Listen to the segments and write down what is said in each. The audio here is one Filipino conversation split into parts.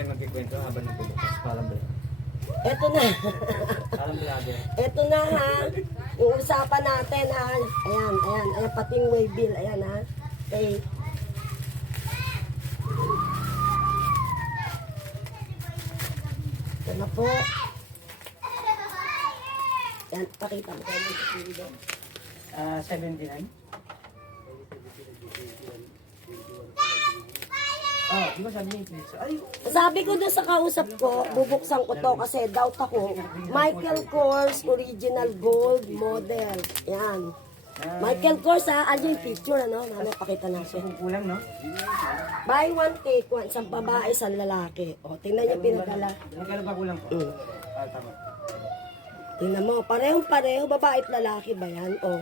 nagkikwento habang nagbubukas. Parang bala. Eto na. Parang vlogger. Eto na ha. Yung usapan natin ha. Ayan, ayan. Ayan, pating way bill. Ayan ha. Okay. Ito na po. Yan, pakita mo kayo sa video. Ah, 79? Sabi niya ko doon sa kausap ko, bubuksan ko to kasi doubt ako. Michael Kors Original Gold Model. Yan. Michael Kors ha, ano yung picture ano? Ano, pakita natin. kung kulang, no? Buy one take one, isang babae, isang lalaki. O, tingnan niyo pinadala. Magkano ba kulang po? Mm. Ah, tama. Tingnan mo, parehong pareho, babae at lalaki ba yan? O,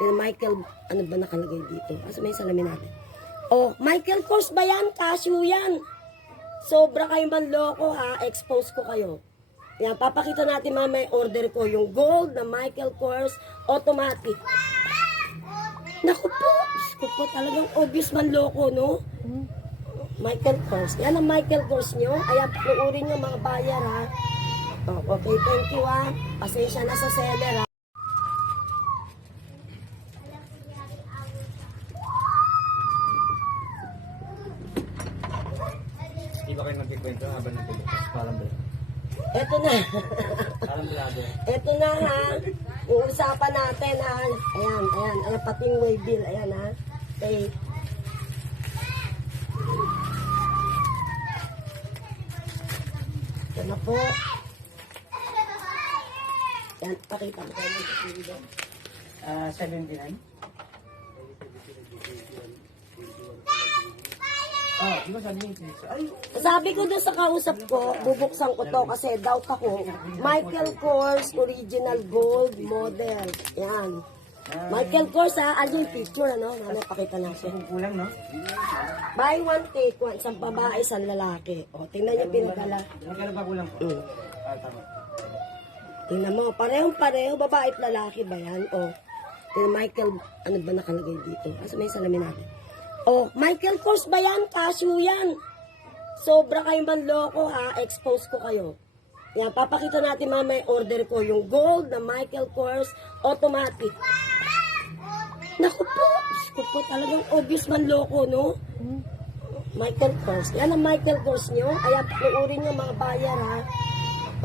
tingnan Michael, ano ba nakalagay dito? Asa may salamin natin? O, Michael Kors ba yan? Casio yan. Sobra kayong manloko ha, expose ko kayo. Yan, papakita natin mamaya order ko, yung gold na Michael Kors automatic. Naku po, ko po, talagang obvious manloko, no? Michael Kors. Yan ang Michael Kors nyo. Ayan, panuorin nyo mga buyer ha. Oh, okay, thank you ha. Pasensya na sa seller ha. Ba kayo nagkikwento habang nagbubukas? Parang bala. Eto na. Parang vlogger. Eto na ha. Yung usapan natin ha. Ayan, ayan. Ayan, pating way bill. Ayan ha. Okay. Ito na po. Yan, pakita mo kayo. Ah, 79? Oh, di ba sabi yung ko doon sa kausap ko, bubuksan ko to kasi doubt ako. Michael Kors Original Gold Model. Yan. Michael Kors ha, ano yung picture ano? Ano, pakita natin. kung kulang, no? Buy one, take one. Isang babae, isang lalaki. O, tingnan niyo pinadala. Magkano ba kulang po? Mm. Tingnan mo, parehong pareho, babae at lalaki ba yan? O, tingnan Michael, ano ba nakalagay dito? Asa may salamin natin? O, Michael Kors ba yan? Casio yan. Sobra kayong manloko ha, expose ko kayo. Yan, papakita natin mamaya order ko, yung gold na Michael Kors automatic. Naku po, ko po, talagang obvious manloko, no? Michael Kors. Yan ang Michael Kors nyo. Ayan, panuorin nyo mga buyer ha.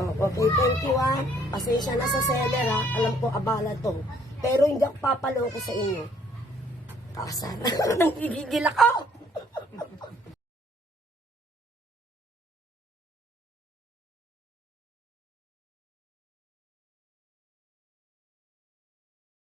Oh, okay, thank you ha. Pasensya na sa seller ha. Alam ko, abala to. Pero hindi ako papaloko sa inyo. Kasan. Nang gigigil ako.